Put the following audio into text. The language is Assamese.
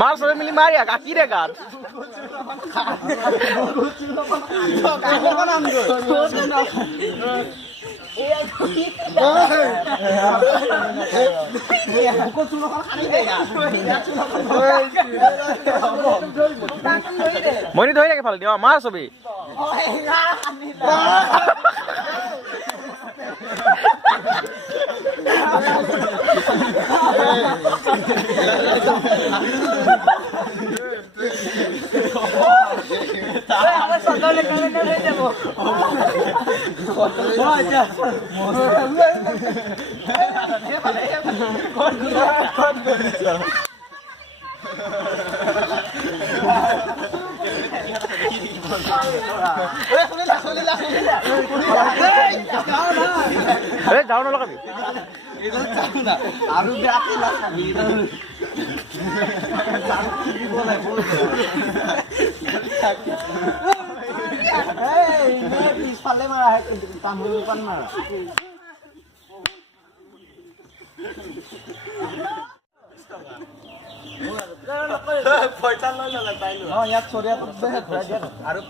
মাৰ সবে মিলি মাৰিয়া কাকি ৰে গাছ মনি ধৰি থাকে ফালে দিওঁ মাৰ ছবি যাও নলগাবি আৰু বেয়াকে লাগাবি পিছফালে মাৰা তামোল পান মাৰা পইচা লৈ ললে তাই ইয়াত চৰিয়া ঘূৰাই দিয়া আৰু